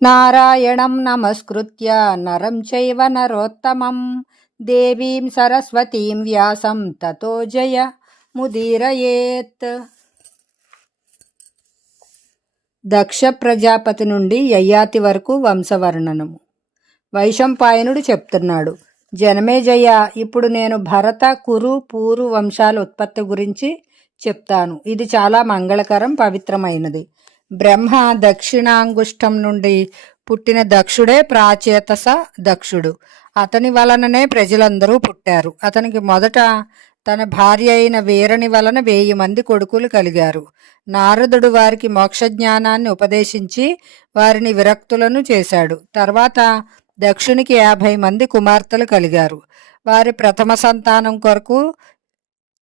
నారాయణం నమస్కృత్య నరం చైవ నరోత్తమం దేవీం సరస్వతీం వ్యాసం తతో జయ ముదీరయేత్. దక్ష ప్రజాపతి నుండి యయాతి వరకు వంశవర్ణనము. వైశంపాయనుడు చెప్తున్నాడు, జనమేజయ, ఇప్పుడు నేను భరత, కురు, పూరు వంశాల ఉత్పత్తి గురించి చెప్తాను. ఇది చాలా మంగళకరం, పవిత్రమైనది. బ్రహ్మ దక్షిణాంగుష్టం నుండి పుట్టిన దక్షుడే ప్రాచేతస దక్షుడు. అతని వలననే ప్రజలందరూ పుట్టారు. అతనికి మొదట తన భార్య అయిన వీరణి వలన 1000 మంది కొడుకులు కలిగారు. నారదుడు వారికి మోక్షజ్ఞానాన్ని ఉపదేశించి వారిని విరక్తులను చేశాడు. తర్వాత దక్షునికి 50 మంది కుమార్తెలు కలిగారు. వారి ప్రథమ సంతానం కొరకు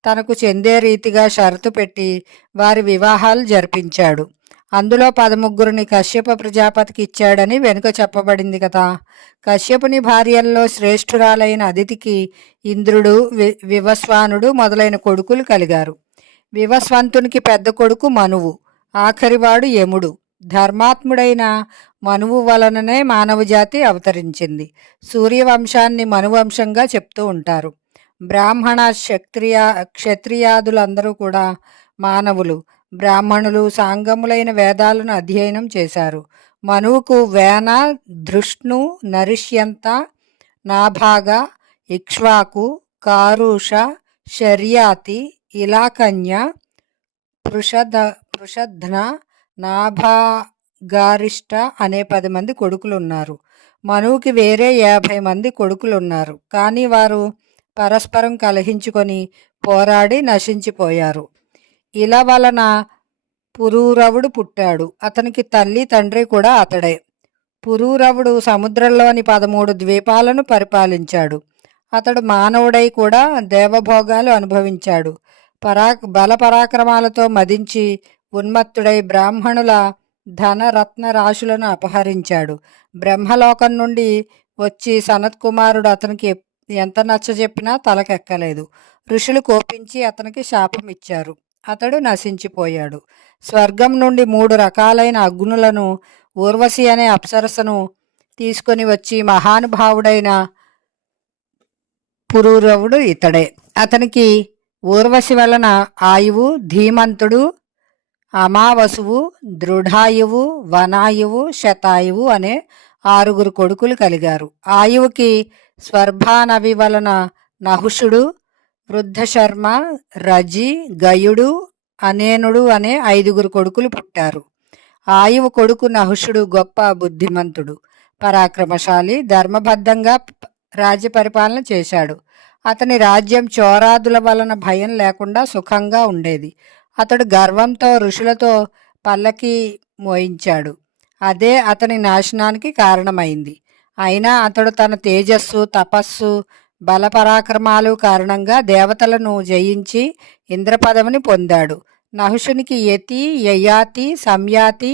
తనకు చెందే రీతిగా షరతు పెట్టి వారి వివాహాలు జరిపించాడు. అందులో 13 కశ్యప ప్రజాపతికి ఇచ్చాడని వెనుక చెప్పబడింది కదా. కశ్యపుని భార్యల్లో శ్రేష్ఠురాలైన అదితికి ఇంద్రుడు, వివస్వానుడు మొదలైన కొడుకులు కలిగారు. వివస్వంతునికి పెద్ద కొడుకు మనువు, ఆఖరివాడు యముడు. ధర్మాత్ముడైన మనువు వలననే మానవజాతి అవతరించింది. సూర్యవంశాన్ని మనువంశంగా చెప్తూ ఉంటారు. బ్రాహ్మణ క్షత్రియాదులందరూ కూడా మానవులు. బ్రాహ్మణులు సాంగములైన వేదాలను అధ్యయనం చేశారు. మనువుకు వేన, ధృష్ణు, నరిష్యంత, నాభాగ, ఇక్ష్వాకు, కారుష, శర్యాతి, ఇలాకన్య, పృషధ్న, నాభాగారిష్ట అనే 10 మంది కొడుకులున్నారు. మనువుకి వేరే 50 మంది కొడుకులున్నారు. కానీ వారు పరస్పరం కలహించుకొని పోరాడి నశించిపోయారు. ఇలా వలన పురూరవుడు పుట్టాడు. అతనికి తల్లి తండ్రి కూడా అతడే. పురూరవుడు సముద్రంలోని 13 ద్వీపాలను పరిపాలించాడు. అతడు మానవుడై కూడా దేవభోగాలు అనుభవించాడు. బల పరాక్రమాలతో మదించి ఉన్మత్తుడై బ్రాహ్మణుల ధన రత్న రాశులను అపహరించాడు. బ్రహ్మలోకం నుండి వచ్చి సనత్కుమారుడు అతనికి ఎంత నచ్చజెప్పినా తలకెక్కలేదు. ఋషులు కోపించి అతనికి శాపం ఇచ్చారు. అతడు నశించిపోయాడు. స్వర్గం నుండి 3 రకాలైన అగ్నులను ఊర్వశి అనే అప్సరసను తీసుకొని వచ్చి మహానుభావుడైన పురూరవుడు ఇతడే. అతనికి ఊర్వశి వలన ఆయువు, ధీమంతుడు, అమావసువు, దృఢాయువు, వనాయువు, శతాయువు అనే 6 కొడుకులు కలిగారు. ఆయువుకి స్వర్భానవి వలన నహుషుడు, వృద్ధశర్మ, రజి, గయుడు, అనేనుడు అనే 5 కొడుకులు పుట్టారు. ఆయువు కొడుకు నహుషుడు గొప్ప బుద్ధిమంతుడు, పరాక్రమశాలి, ధర్మబద్ధంగా రాజ్య పరిపాలన చేశాడు. అతని రాజ్యం చోరాదుల వలన భయం లేకుండా సుఖంగా ఉండేది. అతడు గర్వంతో ఋషులతో పల్లకి మోయించాడు. అదే అతని నాశనానికి కారణమైంది. అయినా అతడు తన తేజస్సు, తపస్సు, బలపరాక్రమాలు కారణంగా దేవతలను జయించి ఇంద్రపదవిని పొందాడు. నహుషునికి యతి, యయాతి, సంయాతి,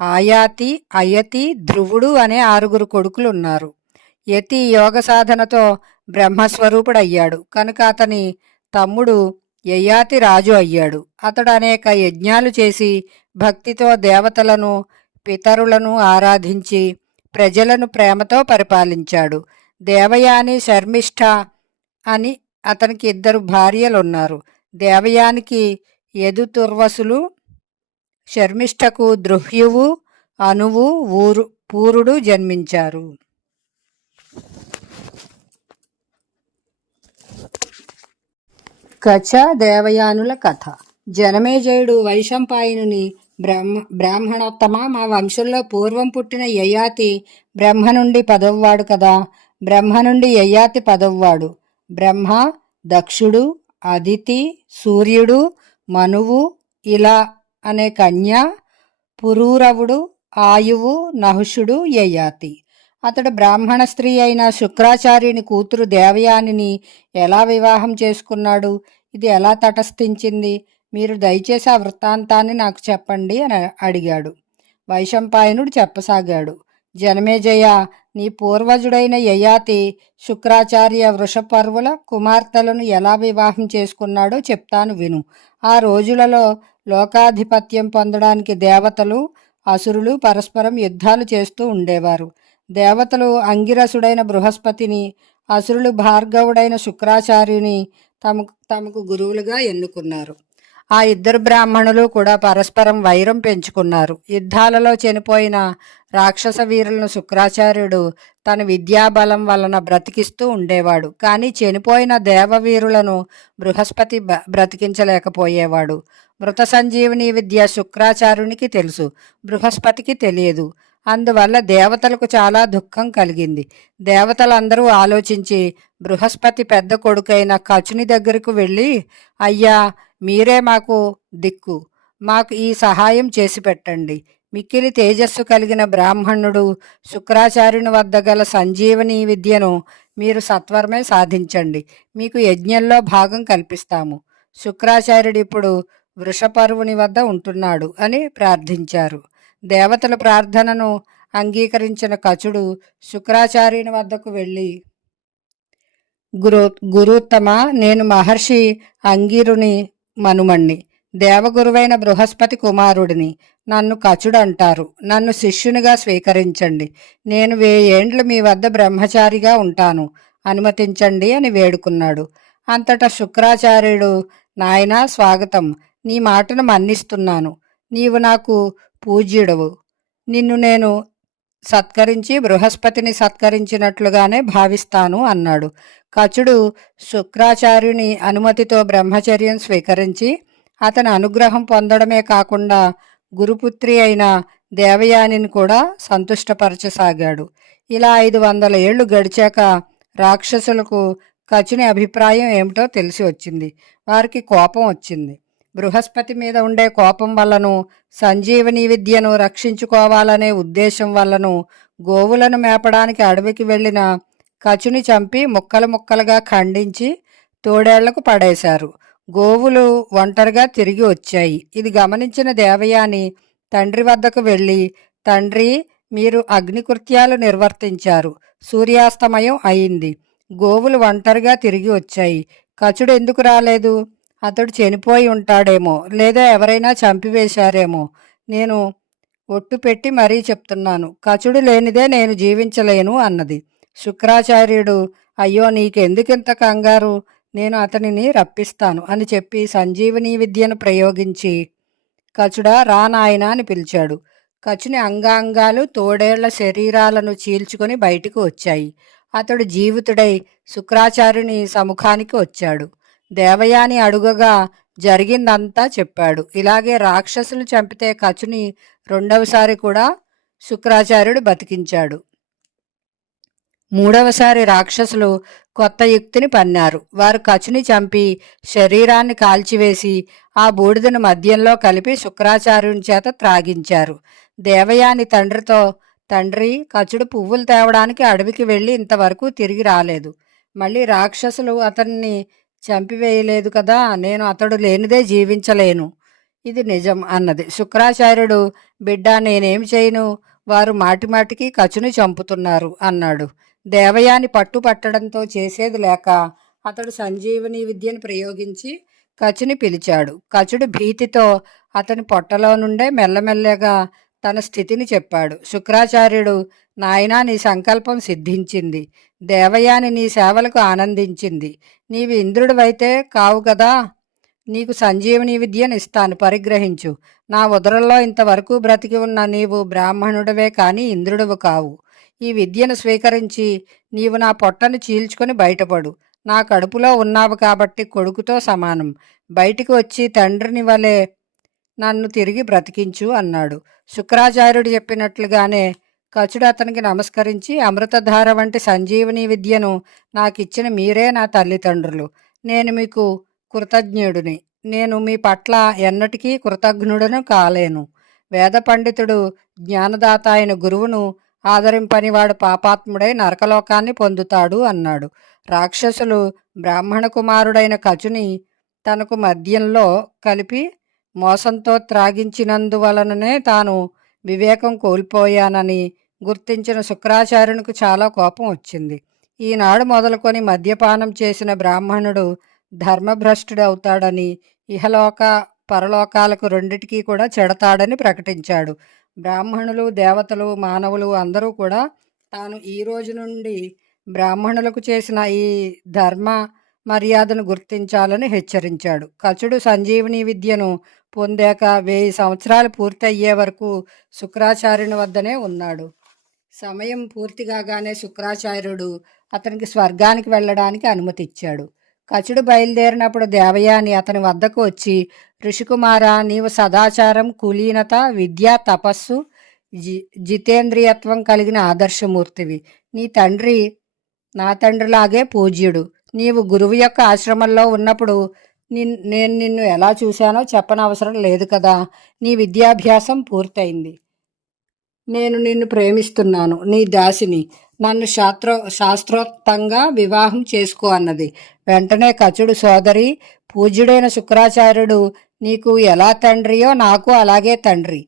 ఆయాతి, అయతి, ధ్రువుడు అనే 6 కొడుకులు ఉన్నారు. యతి యోగ సాధనతో బ్రహ్మస్వరూపుడయ్యాడు కనుక అతని తమ్ముడు యయాతి రాజు అయ్యాడు. అతడు అనేక యజ్ఞాలు చేసి భక్తితో దేవతలను, పితరులను ఆరాధించి ప్రజలను ప్రేమతో పరిపాలించాడు. దేవయాని, శర్మిష్ఠ అని అతనికి 2 భార్యలున్నారు. దేవయానికి యదుతుర్వసులు, శర్మిష్ఠకు ద్రుహ్యువు, అనువు, పూరుడు జన్మించారు. కచ దేవయానుల కథ. జనమేజయుడు వైశంపాయనుని, బ్రాహ్మణోత్తమ, మా వంశంలో పూర్వం పుట్టిన యయాతి బ్రహ్మ నుండి 10వవాడు కదా. బ్రహ్మ నుండి యయాతి 10వవాడు. బ్రహ్మ, దక్షుడు, అదితి, సూర్యుడు, మనువు, ఇలా అనే కన్య, పురూరవుడు, ఆయువు, నహుషుడు, యయాతి. అతడు బ్రాహ్మణ స్త్రీ అయిన శుక్రాచార్యుని కూతురు దేవయానిని ఎలా వివాహం చేసుకున్నాడు? ఇది ఎలా తటస్థించింది? మీరు దయచేసి ఆ వృత్తాంతాన్ని నాకు చెప్పండి అని అడిగాడు. వైశంపాయనుడు చెప్పసాగాడు. జనమేజయ, నీ పూర్వజుడైన యయాతి శుక్రాచార్య వృషపర్వుల కుమార్తెలను ఎలా వివాహం చేసుకున్నాడో చెప్తాను విను. ఆ రోజులలో లోకాధిపత్యం పొందడానికి దేవతలు అసురులు పరస్పరం యుద్ధాలు చేస్తూ ఉండేవారు. దేవతలు అంగిరసుడైన బృహస్పతిని, అసురులు భార్గవుడైన శుక్రాచార్యుని తమకు గురువులుగా ఎన్నుకున్నారు. ఆ ఇద్దరు బ్రాహ్మణులు కూడా పరస్పరం వైరం పెంచుకున్నారు. యుద్ధాలలో చనిపోయిన రాక్షస వీరులను శుక్రాచార్యుడు తన విద్యాబలం వలన బ్రతికిస్తూ ఉండేవాడు. కానీ చనిపోయిన దేవవీరులను బృహస్పతి బ్రతికించలేకపోయేవాడు. మృత సంజీవని విద్య శుక్రాచార్యునికి తెలుసు, బృహస్పతికి తెలియదు. అందువల్ల దేవతలకు చాలా దుఃఖం కలిగింది. దేవతలందరూ ఆలోచించి బృహస్పతి పెద్ద కొడుకైన కచుని దగ్గరకు వెళ్ళి, అయ్యా, మీరే మాకు దిక్కు, మాకు ఈ సహాయం చేసి పెట్టండి. మిక్కిలి తేజస్సు కలిగిన బ్రాహ్మణుడు శుక్రాచార్యుని వద్ద గల సంజీవని విద్యను మీరు సత్వరమే సాధించండి. మీకు యజ్ఞంలో భాగం కల్పిస్తాము. శుక్రాచార్యుడు ఇప్పుడు వృషపర్వుని వద్ద ఉంటున్నాడు అని ప్రార్థించారు. దేవతల ప్రార్థనను అంగీకరించిన కచుడు శుక్రాచార్యుని వద్దకు వెళ్ళి, గురుత్తమ, నేను మహర్షి అంగిరుని మనుమణ్ణి, దేవగురువైన బృహస్పతి కుమారుడిని. నన్ను కచుడు అంటారు. నన్ను శిష్యునిగా స్వీకరించండి. నేను 1000 ఏండ్లు మీ వద్ద బ్రహ్మచారిగా ఉంటాను, అనుమతించండి అని వేడుకున్నాడు. అంతటా శుక్రాచార్యుడు, నాయనా స్వాగతం, నీ మాటను మన్నిస్తున్నాను. నీవు నాకు పూజ్యుడవు. నిన్ను నేను సత్కరించి బృహస్పతిని సత్కరించినట్లుగానే భావిస్తాను అన్నాడు. కచుడు శుక్రాచార్యుని అనుమతితో బ్రహ్మచర్యం స్వీకరించి అతని అనుగ్రహం పొందడమే కాకుండా గురుపుత్రి అయిన దేవయానిని కూడా సంతుష్టపరచసాగాడు. ఇలా 500 ఏళ్లు గడిచాక రాక్షసులకు కచుని అభిప్రాయం ఏమిటో తెలిసి వచ్చింది. వారికి కోపం వచ్చింది. బృహస్పతి మీద ఉండే కోపం వల్లను, సంజీవని విద్యను రక్షించుకోవాలనే ఉద్దేశం వల్లను గోవులను మేపడానికి అడవికి వెళ్ళిన కచుని చంపి ముక్కలు ముక్కలుగా ఖండించి తోడేళ్లకు పడేశారు. గోవులు ఒంటరిగా తిరిగి వచ్చాయి. ఇది గమనించిన దేవయాని తండ్రి వద్దకు వెళ్ళి, తండ్రి, మీరు అగ్నికృత్యాలు నిర్వర్తించారు. సూర్యాస్తమయం అయింది. గోవులు ఒంటరిగా తిరిగి వచ్చాయి. కచుడు ఎందుకు రాలేదు? అతడు చనిపోయి ఉంటాడేమో, లేదా ఎవరైనా చంపివేశారేమో. నేను ఒట్టు పెట్టి మరీ చెప్తున్నాను, కచుడు లేనిదే నేను జీవించలేను అన్నది. శుక్రాచార్యుడు, అయ్యో, నీకెందుకింత కంగారు, నేను అతనిని రప్పిస్తాను అని చెప్పి సంజీవని విద్యను ప్రయోగించి, కచుడా, రా నాయనా అని పిలిచాడు. కచుని అంగాంగాలు తోడేళ్ల శరీరాలను చీల్చుకొని బయటికి వచ్చాయి. అతడు జీవితుడై శుక్రాచార్యుని సముఖానికి వచ్చాడు. దేవయాని అడుగగా జరిగిందంతా చెప్పాడు. ఇలాగే రాక్షసులు చంపితే కచుని రెండవసారి కూడా శుక్రాచార్యుడు బతికించాడు. మూడవసారి రాక్షసులు కొత్త యుక్తిని పన్నారు. వారు కచుని చంపి శరీరాన్ని కాల్చివేసి ఆ బూడిదను మద్యంలో కలిపి శుక్రాచార్యుని చేత త్రాగించారు. దేవయాని తండ్రితో, తండ్రి, కచుడు పువ్వులు తేవడానికి అడవికి వెళ్ళి ఇంతవరకు తిరిగి రాలేదు. మళ్ళీ రాక్షసులు అతన్ని చంపివేయలేదు కదా, నేను అతడు లేనిదే జీవించలేను. ఇది నిజం అన్నది. శుక్రాచార్యుడు, బిడ్డ, నేనేమి చేయను, వారు మాటిమాటికి కచుని చంపుతున్నారు అన్నాడు. దేవయాని పట్టుపట్టడంతో చేసేది లేక అతడు సంజీవని విద్యను ప్రయోగించి కచుని పిలిచాడు. కచుడు భీతితో అతని పొట్టలో నుండే మెల్లమెల్లగా తన స్థితిని చెప్పాడు. శుక్రాచార్యుడు, నాయనా, నీ సంకల్పం సిద్ధించింది. దేవయాని నీ సేవలకు ఆనందించింది. నీవు ఇంద్రుడివైతే కావు కదా, నీకు సంజీవని విద్యను ఇస్తాను, పరిగ్రహించు. నా ఉదరంలో ఇంతవరకు బ్రతికి ఉన్న నీవు బ్రాహ్మణుడివే కానీ ఇంద్రుడివి కావు. ఈ విద్యను స్వీకరించి నీవు నా పొట్టను చీల్చుకొని బయటపడు. నా కడుపులో ఉన్నావు కాబట్టి కొడుకుతో సమానం. బయటికి వచ్చి తండ్రిని వలె నన్ను తిరిగి బ్రతికించు అన్నాడు. శుక్రాచార్యుడు చెప్పినట్లుగానే కచుడు అతనికి నమస్కరించి, అమృతధార వంటి సంజీవని విద్యను నాకిచ్చిన మీరే నా తల్లిదండ్రులు. నేను మీకు కృతజ్ఞుడిని. నేను మీ పట్ల ఎన్నటికీ కృతజ్ఞుడను కాలేను. వేద పండితుడు, జ్ఞానదాత అయిన గురువును ఆదరింపనివాడు పాపాత్ముడై నరకలోకాన్ని పొందుతాడు అన్నాడు. రాక్షసులు బ్రాహ్మణ కుమారుడైన కచుని తనకు మద్యంలో కలిపి మోసంతో త్రాగించినందువలననే తాను వివేకం కోల్పోయానని గుర్తించిన శుక్రాచార్యునికి చాలా కోపం వచ్చింది. ఈనాడు మొదలుకొని మద్యపానం చేసిన బ్రాహ్మణుడు ధర్మభ్రష్టుడవుతాడని, ఇహలోక పరలోకాలకు రెండిటికీ కూడా చెడతాడని ప్రకటించాడు. బ్రాహ్మణులు, దేవతలు, మానవులు అందరూ కూడా తాను ఈ రోజు నుండి బ్రాహ్మణులకు చేసిన ఈ ధర్మ మర్యాదను గుర్తించాలని హెచ్చరించాడు. కచుడు సంజీవని విద్యను పొందాక 1000 సంవత్సరాలు పూర్తయ్యే వరకు శుక్రాచార్యుని వద్దనే ఉన్నాడు. సమయం పూర్తి కాగానే శుక్రాచార్యుడు అతనికి స్వర్గానికి వెళ్ళడానికి అనుమతి ఇచ్చాడు. కచుడు బయలుదేరినప్పుడు దేవయాని అతని వద్దకు వచ్చి, ఋషికుమార, నీవు సదాచారం, కులీనత, విద్య, తపస్సు, జితేంద్రియత్వం కలిగిన ఆదర్శమూర్తివి. నీ తండ్రి నా తండ్రిలాగే పూజ్యుడు. నీవు గురువు యొక్క ఆశ్రమంలో ఉన్నప్పుడు నేను నిన్ను ఎలా చూశానో చెప్పనవసరం లేదు కదా. నీ విద్యాభ్యాసం పూర్తయింది. నేను నిన్ను ప్రేమిస్తున్నాను. నీ దాసిని. నన్ను శాస్త్రోక్తంగా వివాహం చేసుకో అన్నది. వెంటనే కచుడు, సోదరి, పూజ్యుడైన శుక్రాచార్యుడు నీకు ఎలా తండ్రియో నాకు అలాగే తండ్రి.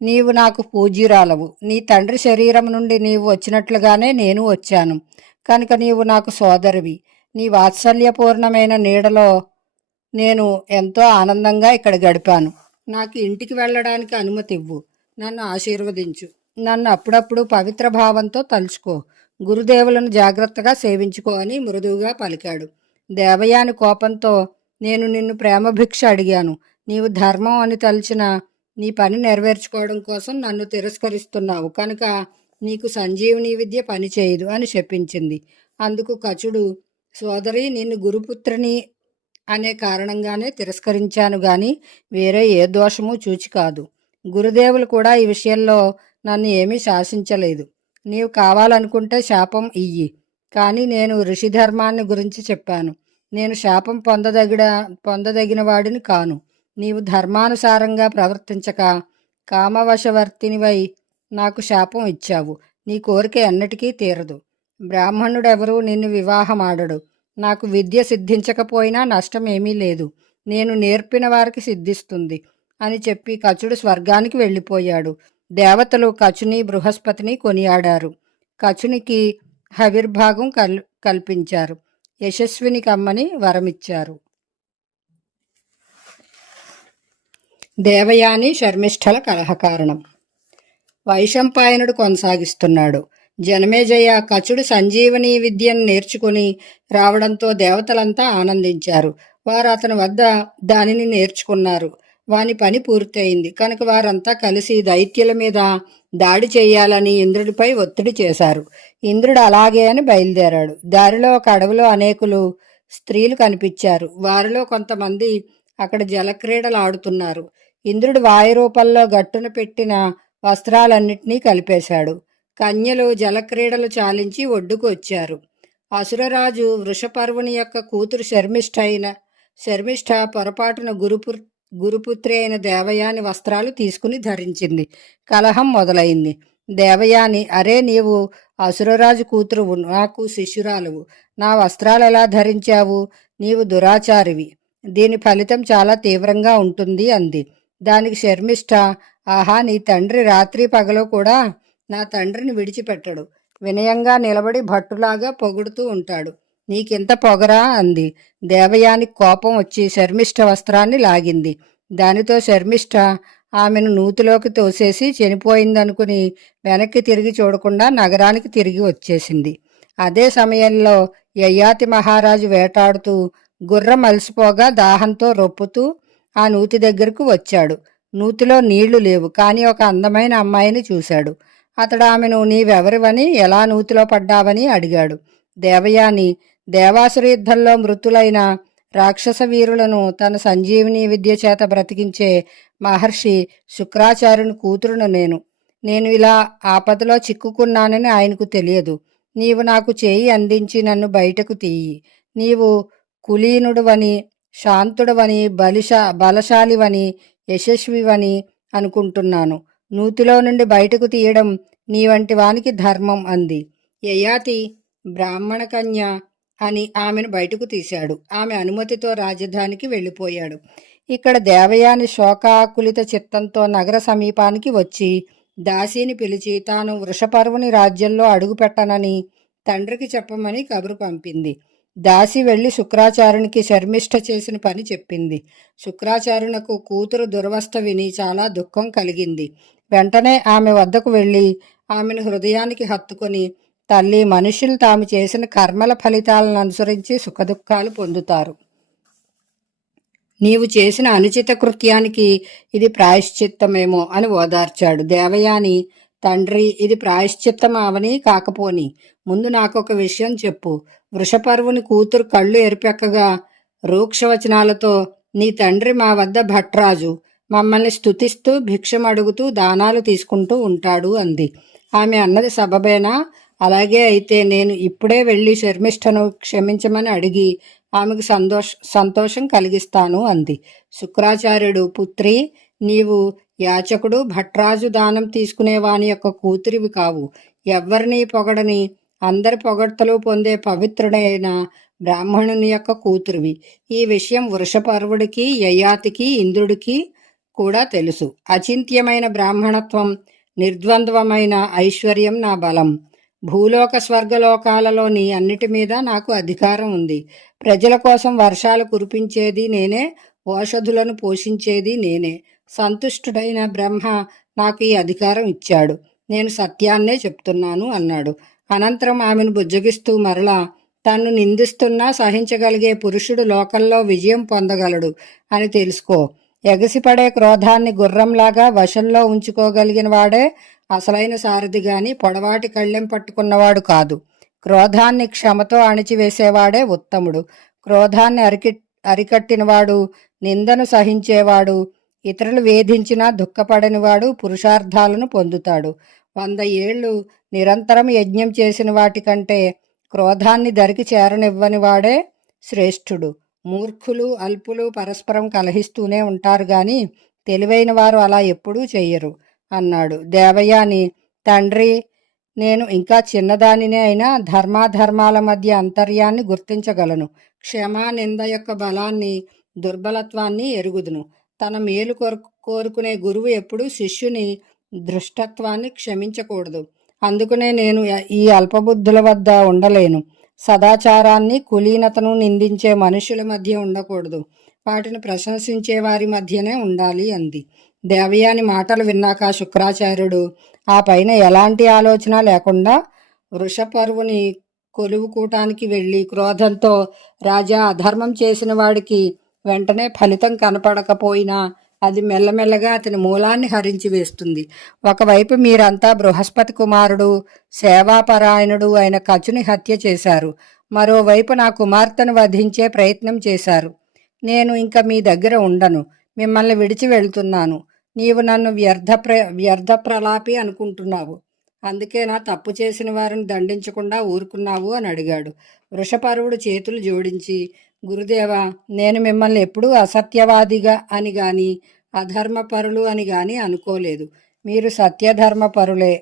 నీవు నాకు పూజ్యురాలవు. నీ తండ్రి శరీరం నుండి నీవు వచ్చినట్లుగానే నేను వచ్చాను కనుక నీవు నాకు సోదరివి. నీ వాత్సల్యపూర్ణమైన నీడలో నేను ఎంతో ఆనందంగా ఇక్కడ గడిపాను. నాకు ఇంటికి వెళ్ళడానికి అనుమతి ఇవ్వు. నన్ను ఆశీర్వదించు. నన్ను అప్పుడప్పుడు పవిత్ర భావంతో తలుచుకో. గురుదేవులను జాగ్రత్తగా సేవించుకో అని మృదువుగా పలికాడు. దేవయాని కోపంతో, నేను నిన్ను ప్రేమభిక్ష అడిగాను. నీవు ధర్మం అని తలిచిన నీ పని నెరవేర్చుకోవడం కోసం నన్ను తిరస్కరిస్తున్నావు కనుక నీకు సంజీవని విద్య పనిచేయదు అని చెప్పించింది. అందుకు కచుడు, సోదరి, నిన్ను గురుపుత్రిని అనే కారణంగానే తిరస్కరించాను గాని వేరే ఏ దోషము చూచి కాదు. గురుదేవులు కూడా ఈ విషయంలో నన్ను ఏమీ శాసించలేదు. నీవు కావాలనుకుంటే శాపం ఇయ్యి. కానీ నేను ఋషి ధర్మాన్ని గురించి చెప్పాను. నేను శాపం పొందదగిన వాడిని కాను. నీవు ధర్మానుసారంగా ప్రవర్తించక కామవశవర్తినివై నాకు శాపం ఇచ్చావు. నీ కోరిక ఎన్నటికీ తీరదు. బ్రాహ్మణుడెవరూ నిన్ను వివాహమాడడు. నాకు విద్య సిద్ధించకపోయినా నష్టం ఏమీ లేదు. నేను నేర్పిన వారికి సిద్ధిస్తుంది అని చెప్పి కచుడు స్వర్గానికి వెళ్ళిపోయాడు. దేవతలు కచుని, బృహస్పతిని కొనియాడారు. కచునికి హవిర్భాగం కల్పించారు. యశస్విని కమ్మని వరమిచ్చారు. దేవయాని శర్మిష్ఠల కలహకారణం. వైశంపాయనుడు కొనసాగిస్తున్నాడు. జనమేజయ, కచుడు సంజీవని విద్యను నేర్చుకుని రావడంతో దేవతలంతా ఆనందించారు. వారు అతని వద్ద దానిని నేర్చుకున్నారు. వాని పని పూర్తయింది కనుక వారంతా కలిసి దైత్యుల మీద దాడి చేయాలని ఇంద్రుడిపై ఒత్తిడి చేశారు. ఇంద్రుడు అలాగే అని బయలుదేరాడు. దారిలో ఒక అడవిలో అనేకులు స్త్రీలు కనిపించారు. వారిలో కొంతమంది అక్కడ జలక్రీడలు ఆడుతున్నారు. ఇంద్రుడు వాయు రూపంలో గట్టున పెట్టిన వస్త్రాలన్నింటినీ కలిపేశాడు. కన్యలు జలక్రీడలు చాలించి ఒడ్డుకు వచ్చారు. అసురరాజు వృషపర్వుని యొక్క కూతురు శర్మిష్ఠ పొరపాటున గురుపుత్రి అయిన దేవయాని వస్త్రాలు తీసుకుని ధరించింది. కలహం మొదలైంది. దేవయాని, అరే, నీవు అసురరాజు కూతురువు, నాకు శిష్యురాలువు. నా వస్త్రాలు ఎలా ధరించావు? నీవు దురాచారివి. దీని ఫలితం చాలా తీవ్రంగా ఉంటుంది అంది. దానికి శర్మిష్ఠ, ఆహా, నీ తండ్రి రాత్రి పగలు కూడా నా తండ్రిని విడిచిపెట్టడు. వినయంగా నిలబడి భట్టులాగా పొగుడుతూ ఉంటాడు. నీకింత పొగరా అంది. దేవయానికి కోపం వచ్చి శర్మిష్ఠ వస్త్రాన్ని లాగింది. దానితో శర్మిష్ఠ ఆమెను నూతిలోకి తోసేసి చనిపోయిందనుకుని వెనక్కి తిరిగి చూడకుండా నగరానికి తిరిగి వచ్చేసింది. అదే సమయంలో యయాతి మహారాజు వేటాడుతూ గుర్రం అలసిపోగా దాహంతో రొప్పుతూ ఆ నూతి దగ్గరకు వచ్చాడు. నూతిలో నీళ్లు లేవు, కానీ ఒక అందమైన అమ్మాయిని చూశాడు. అతడు ఆమెను, నీవెవరివని, ఎలా నూతిలో పడ్డావని అడిగాడు. దేవయాని, దేవాసుర యుద్ధంలో మృతులైన రాక్షస వీరులను తన సంజీవిని విద్య చేత బ్రతికించే మహర్షి శుక్రాచార్యుని కూతురును నేను ఇలా ఆపదలో చిక్కుకున్నానని ఆయనకు తెలియదు. నీవు నాకు చేయి అందించి నన్ను బయటకు తీయి. నీవు కులీనుడువని, శాంతుడవని, బలశాలివని, యశస్వివని అనుకుంటున్నాను. నూతిలో నుండి బయటకు తీయడం నీ వంటి వానికి ధర్మం అంది. యయాతి బ్రాహ్మణ కన్య అని ఆమెను బయటకు తీశాడు. ఆమె అనుమతితో రాజధానికి వెళ్ళిపోయాడు. ఇక్కడ దేవయాని శోకాకులిత చిత్తంతో నగర సమీపానికి వచ్చి దాసీని పిలిచి తాను వృషపర్వుని రాజ్యంలో అడుగుపెట్టనని తండ్రికి చెప్పమని కబురు పంపింది. దాసి వెళ్లి శుక్రాచార్యునికి శర్మిష్ఠ చేసిన పని చెప్పింది. శుక్రాచార్యునకు కూతురు దురవస్థ విని చాలా దుఃఖం కలిగింది. వెంటనే ఆమె వద్దకు వెళ్ళి ఆమెను హృదయానికి హత్తుకొని, తల్లి, మనుషులు తాము చేసిన కర్మల ఫలితాలను అనుసరించి సుఖదుఖాలు పొందుతారు. నీవు చేసిన అనుచిత కృత్యానికి ఇది ప్రాయశ్చిత్తమేమో అని ఓదార్చాడు. దేవయాని, తండ్రి, ఇది ప్రాయశ్చిత్తం అవని కాకపోని ముందు నాకొక విషయం చెప్పు. వృషపర్వుని కూతురు కళ్ళు ఎరిపెక్కగా రూక్షవచనాలతో, నీ తండ్రి మా వద్ద భట్రాజు, మమ్మల్ని స్తుతిస్తూ భిక్షం అడుగుతూ దానాలు తీసుకుంటూ ఉంటాడు అంది. ఆమె అన్నది సబబేనా? అలాగే అయితే నేను ఇప్పుడే వెళ్ళి శర్మిష్ఠను క్షమించమని అడిగి ఆమెకు సంతోషం కలిగిస్తాను అంది. శుక్రాచార్యుడు, పుత్రి, నీవు యాచకుడు, భట్రాజు దానం తీసుకునేవాని యొక్క కూతురివి కావు. ఎవ్వరినీ పొగడని, అందరి పొగడ్తలు పొందే పవిత్రుడైన బ్రాహ్మణుని యొక్క కూతురివి. ఈ విషయం వృషపర్వుడికి, యయాతికి, ఇంద్రుడికి కూడా తెలుసు. అచింత్యమైన బ్రాహ్మణత్వం, నిర్ద్వంద్వమైన ఐశ్వర్యం నా బలం. భూలోక స్వర్గలోకాలలోని అన్నిటి మీద నాకు అధికారం ఉంది. ప్రజల కోసం వర్షాలు కురిపించేది నేనే, ఓషధులను పోషించేది నేనే. సంతుష్టుడైన బ్రహ్మ నాకు ఈ అధికారం ఇచ్చాడు. నేను సత్యాన్నే చెప్తున్నాను అన్నాడు. అనంతరం ఆమెను బుజ్జగిస్తూ మరలా, తన్ను నిందిస్తున్నా సహించగలిగే పురుషుడు లోకంలో విజయం పొందగలడు అని తెలుసుకో. ఎగసిపడే క్రోధాన్ని గుర్రంలాగా వశంలో ఉంచుకోగలిగిన వాడే అసలైన సారథి గాని పొడవాటి కళ్ళెం పట్టుకున్నవాడు కాదు. క్రోధాన్ని క్షమతో అణిచివేసేవాడే ఉత్తముడు. క్రోధాన్ని అరికట్టినవాడు, నిందను సహించేవాడు, ఇతరులు వేధించినా దుఃఖపడనివాడు పురుషార్థాలను పొందుతాడు. 100 ఏళ్ళు నిరంతరం యజ్ఞం చేసిన వాటికంటే క్రోధాన్ని దరికి చేరనివ్వని వాడే శ్రేష్ఠుడు. మూర్ఖులు, అల్పులు పరస్పరం కలహిస్తూనే ఉంటారు గాని తెలివైన వారు అలా ఎప్పుడూ చెయ్యరు అన్నాడు. దేవయాని, తండ్రి, నేను ఇంకా చిన్నదానినే అయినా ధర్మాధర్మాల మధ్య అంతర్యాన్ని గుర్తించగలను. క్షమా నింద యొక్క బలాన్ని, దుర్బలత్వాన్ని ఎరుగుదును. తన మేలు కోరుకునే గురువు ఎప్పుడూ శిష్యుని దృష్టత్వాన్ని క్షమించకూడదు. అందుకనే నేను ఈ అల్పబుద్ధుల వద్ద ఉండలేను. సదాచారాన్ని, కులీనతను నిందించే మనుషుల మధ్య ఉండకూడదు. వాటిని ప్రశంసించే వారి మధ్యనే ఉండాలి అంది. దేవయాని మాటలు విన్నాక శుక్రాచార్యుడు ఆ పైన ఎలాంటి ఆలోచన లేకుండా వృషపర్వుని కొలువుకూటానికి వెళ్ళి క్రోధంతో, రాజా, అధర్మం చేసిన వాడికి వెంటనే ఫలితం కనపడకపోయినా అది మెల్లమెల్లగా అతని మూలాన్ని హరించి వేస్తుంది. ఒకవైపు మీరంతా బృహస్పతి కుమారుడు, సేవాపరాయణుడు అయిన కచుని హత్య చేశారు. మరోవైపు నా కుమార్తెను వధించే ప్రయత్నం చేశారు. నేను ఇంకా మీ దగ్గర ఉండను. మిమ్మల్ని విడిచి వెళ్తున్నాను. నీవు నన్ను వ్యర్థ ప్రలాపి అనుకుంటున్నావు. అందుకేనా తప్పు చేసిన వారిని దండించకుండా ఊరుకున్నావు అని అడిగాడు. వృషపర్వుడు చేతులు జోడించి, గురుదేవా, నేను మిమ్మల్ని ఎప్పుడూ అసత్యవాదిగా అని గాని అధర్మపరులు అని గాని అనుకోలేదు. మీరు సత్యధర్మపరులే.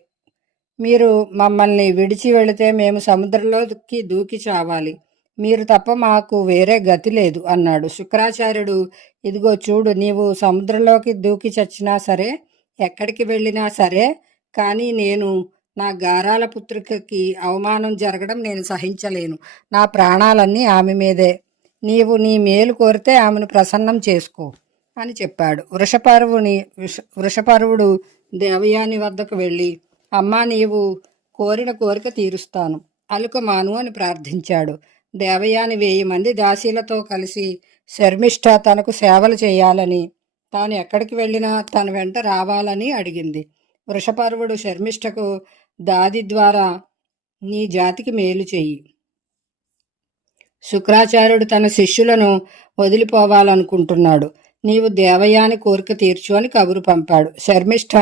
మీరు మమ్మల్ని విడిచి వెళితే మేము సముద్రంలోకి దూకి చావాలి. మీరు తప్ప మాకు వేరే గతి లేదు అన్నాడు. శుక్రాచార్యుడు, ఇదిగో చూడు, నీవు సముద్రంలోకి దూకి చచ్చినా సరే, ఎక్కడికి వెళ్ళినా సరే, కానీ నేను నా గారాల పుత్రికకి అవమానం జరగడం నేను సహించలేను. నా ప్రాణాలన్నీ ఆమె మీదే. నీవు నీ మేలు కోరితే ఆమెను ప్రసన్నం చేసుకో అని చెప్పాడు. వృషపర్వుడు దేవయాని వద్దకు వెళ్ళి, అమ్మా, నీవు కోరిన కోరిక తీరుస్తాను, అలుకమాను అని ప్రార్థించాడు. దేవయాని 1000 మంది దాసీలతో కలిసి శర్మిష్ఠ తనకు సేవలు చేయాలని, తాను ఎక్కడికి వెళ్ళినా తన వెంట రావాలని అడిగింది. వృషపర్వుడు శర్మిష్ఠకు, దాది ద్వారా నీ జాతికి మేలు చెయ్యి. శుక్రాచార్యుడు తన శిష్యులను వదిలిపోవాలనుకుంటున్నాడు. నీవు దేవయాని కోరిక తీర్చు అని కబురు పంపాడు. శర్మిష్ఠ,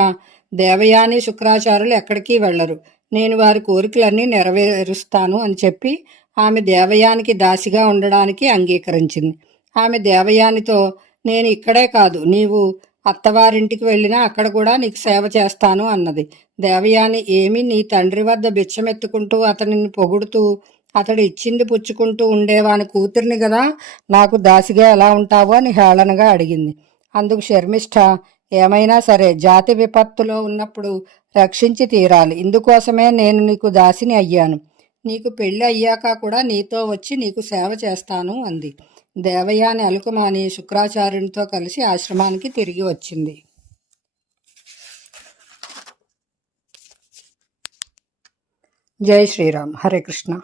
దేవయాని, శుక్రాచార్యులు ఎక్కడికి వెళ్లరు. నేను వారి కోరికలన్నీ నెరవేరుస్తాను అని చెప్పి ఆమె దేవయానికి దాసిగా ఉండడానికి అంగీకరించింది. ఆమె దేవయానితో, నేను ఇక్కడే కాదు, నీవు అత్తవారింటికి వెళ్ళినా అక్కడ కూడా నీకు సేవ చేస్తాను అన్నది. దేవయాని, ఏమి, నీ తండ్రి వద్ద బిచ్చమెత్తుకుంటూ అతనిని పొగుడుతూ అతడు ఇచ్చింది పుచ్చుకుంటూ ఉండేవాని కూతుర్ని కదా, నాకు దాసిగా ఎలా ఉంటావు అని హేళనగా అడిగింది. అందుకు శర్మిష్ఠ, ఏమైనా సరే జాతి విపత్తులో ఉన్నప్పుడు రక్షించి తీరాలి. ఇందుకోసమే నేను నీకు దాసిని అయ్యాను. నీకు పెళ్ళి అయ్యాక కూడా నీతో వచ్చి నీకు సేవ చేస్తాను అంది. దేవయాని అలుకుమాని శుక్రాచార్యునితో కలిసి ఆశ్రమానికి తిరిగి వచ్చింది. జై శ్రీరామ్. హరే కృష్ణ.